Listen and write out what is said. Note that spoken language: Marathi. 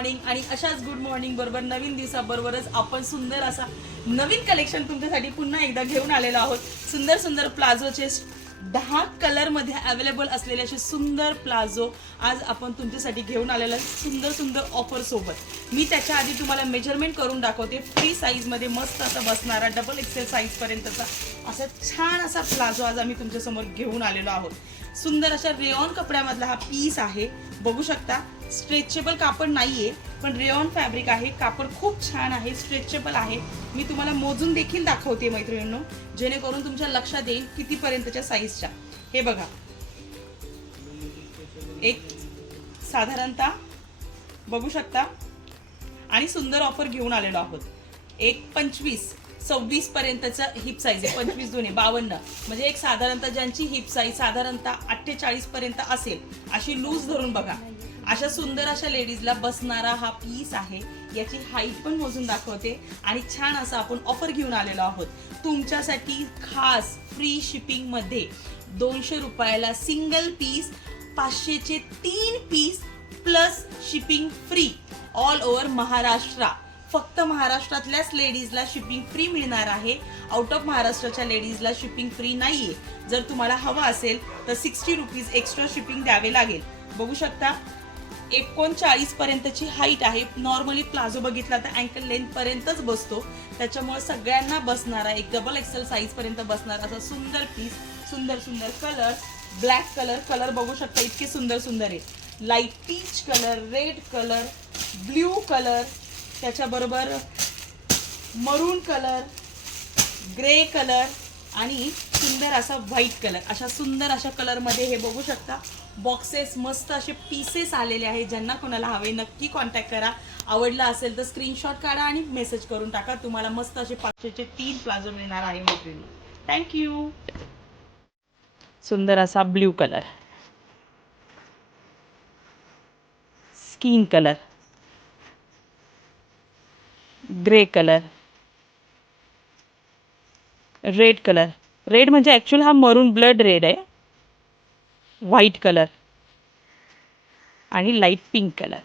मॉर्निंग आणि अशाच गुड मॉर्निंग बरोबर नवीन दिवसाबरोबरच आपण सुंदर असा नवीन कलेक्शन तुमच्यासाठी पुन्हा एकदा घेऊन आलेलो आहोत. सुंदर सुंदर प्लाझोचे 10 कलरमध्ये अवेलेबल असलेले असे सुंदर प्लाझो आज आपण तुमच्यासाठी घेऊन आलेलो सुंदर सुंदर ऑफर सोबत. मी त्याच्या आधी तुम्हाला मेजरमेंट करून दाखवते. फ्री साईजमध्ये मस्त असा बसणारा डबल एक्सेल साईजपर्यंतचा असा छान असा प्लाझो आज आम्ही तुमच्यासमोर घेऊन आलेलो आहोत. सुंदर अशा रेऑन कपड्यामधला हा पीस आहे. बघू शकता स्ट्रेचेबल कापड नाहीये पण रेऑन फॅब्रिक आहे. कापड खूप छान आहे, स्ट्रेचेबल आहे. मी तुम्हाला मोजून देखील दाखवते मैत्रिणींनो, जेणेकरून तुमच्या लक्षात येईल कितीपर्यंतच्या साईजच्या. हे बघा, एक साधारणतः बघू शकता आणि सुंदर ऑफर घेऊन आलेलो आहोत. एक 25-26 पर्यंतचं हिप साईज आहे. 25 दोन्ही 52 म्हणजे एक साधारणतः ज्यांची हिप साईज साधारणतः 48 पर्यंत असेल अशी लूज धरून बघा. अशा सुंदर अशा लेडीजला बसणारा हा पीस आहे. याची हाईट पण मोजून दाखवते आणि छान असं आपण ऑफर घेऊन आलेलो आहोत तुमच्यासाठी. खास फ्री शिपिंग मध्ये 200 रुपयाला सिंगल पीस, 500चे 3 piece plus shipping free all over Maharashtra. फक्त महाराष्ट्रातल्याच लेडीजला शिपिंग फ्री मिळणार आहे. आउट ऑफ महाराष्ट्राच्या लेडीजला शिपिंग फ्री नाहीये. जर तुम्हाला हवं असेल तर 60 रुपीज एक्स्ट्रा शिपिंग द्यावे लागेल. बघू शकता 39 पर्यंतची हाईट आहे. नॉर्मली प्लाझो बघितला तर अँकल लेंथ पर्यंतच बसतो, त्याच्यामुळे सगळ्यांना बसणारा एक डबल एक्सेल साईज पर्यंत बसणारा असा सुंदर पीस. सुंदर सुंदर कलर, ब्लॅक कलर बघू शकता इतके सुंदर सुंदर आहे. Light peach colour, red colour, blue colour, त्याच्याबरोबर मरून कलर, ग्रे कलर आणि सुंदर असा व्हाईट कलर. अशा सुंदर अशा कलरमध्ये हे बघू शकता. बॉक्सेस मस्त असे पीसेस आलेले आहेत. ज्यांना कोणाला हवे नक्की कॉन्टॅक्ट करा. आवडला असेल तर स्क्रीनशॉट काढा आणि मेसेज करून टाका. तुम्हाला मस्त असे 500चे 3 प्लाझो मिळणार आहे मैत्रिणी. थँक्यू. सुंदर असा blue colour, skin colour, grey colour, red colour. Red म्हणजे ॲक्च्युअल हा मरून ब्लड रेड आहे. व्हाईट कलर आणि लाईट पिंक कलर.